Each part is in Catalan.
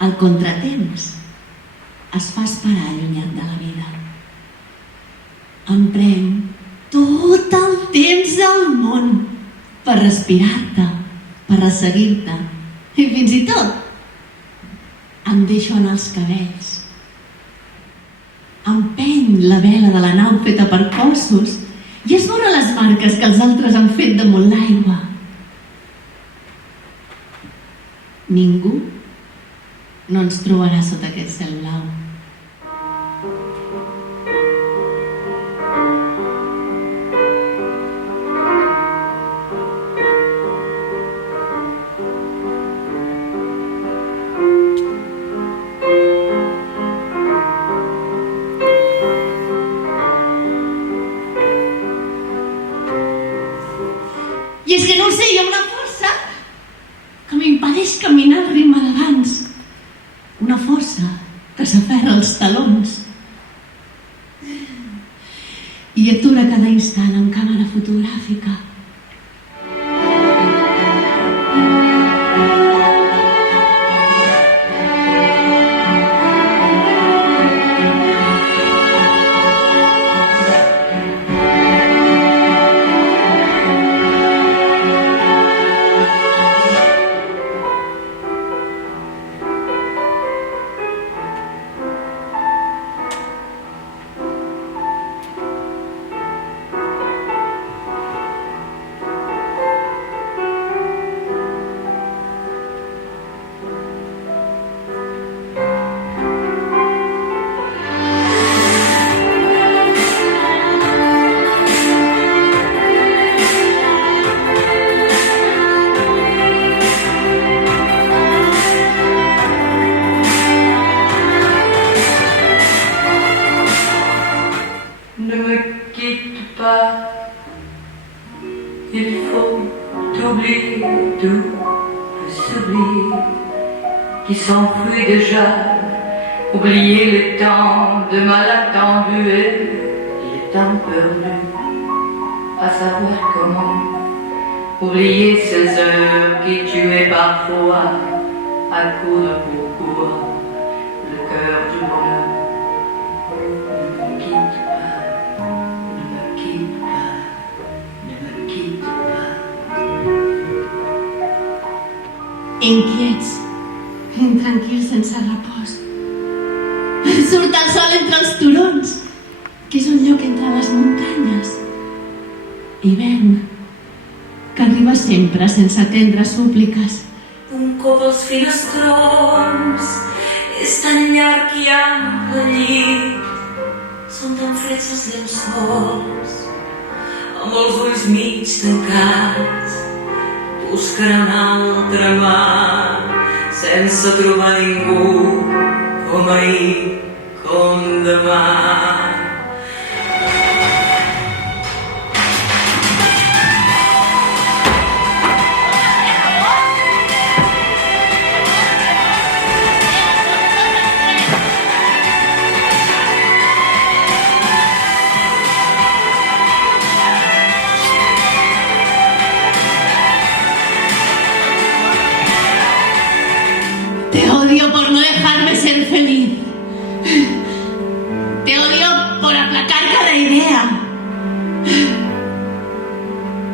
El contratemps es fa esperar allunyat de la vida. Em prenc tot el temps del món per respirar-te, per resseguir-te, i fins i tot em deixo anar els cabells. Empeny la vela de la nau feta per cossos i es veuen les marques que els altres han fet damunt l'aigua. Ningú no ens trobarà sota aquest cel blau. I és que no ho sé, hi ha una força que m'impedeix caminar al ritme d'abans. Una força que s'aferra als talons i atura cada instant amb càmera fotogràfica. Il faut oublier tout s'oublier qui s'enfuit déjà, oublier le temps de malentendu et les temps perdus, à savoir comment oublier ces heures qui tuaient parfois à coup de pourquoi le cœur du bonheur. Ne me quitte pas, ne me quitte pas, ne me quitte pas. Inquiets, intranquils sense repòs. Surt el sol entre els turons, que és un lloc entre les muntanyes. Hivern, que arriba sempre sense atendre súpliques. Un cop als finestrons és tan llarg i ample el llit, són tan freds els llençols, amb els ulls mig tancats, buscarà una altra mà, sense trobar ningú com ahir, com demà. Te odio por no dejarme ser feliz. Te odio por aplacar cada idea.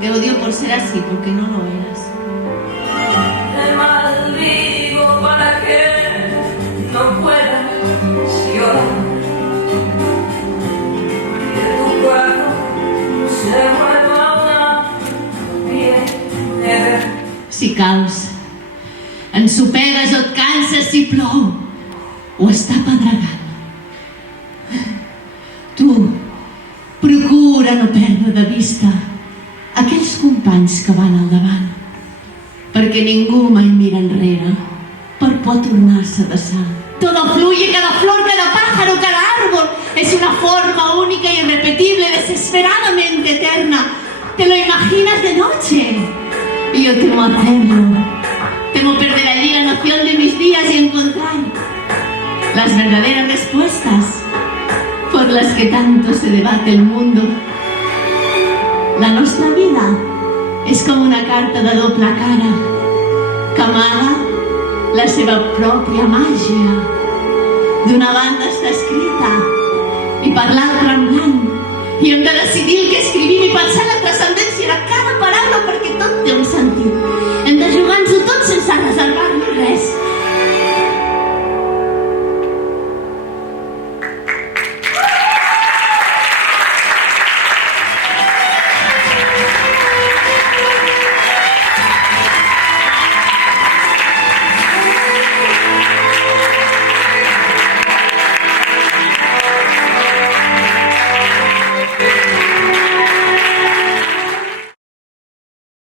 Te odio por ser así, porque no lo eras. Te maldigo para que no puedas llorar, que tu cuerpo se vuelva una piedra. Si caus, ensopegues o et canses si plou o està pedregant. Tu procura no perdre de vista aquells companys que van al davant, perquè ningú mai mira enrere per por tornar-se a desar. Todo fluye, cada flor, cada pájaro, cada árbol es una forma única y irrepetible, desesperadamente eterna. Te lo imaginas de noche y yo temo hacerlo. Temo perder allí la noción de mis días y encontrar las verdaderas respuestas por las que tanto se debate el mundo. La nostra vida és com una carta de doble cara que amaga la seva pròpia màgia. D'una banda està escrita i per l'altra en blanc, i hem de decidir el que escrivim i pensar en la transcendència de cada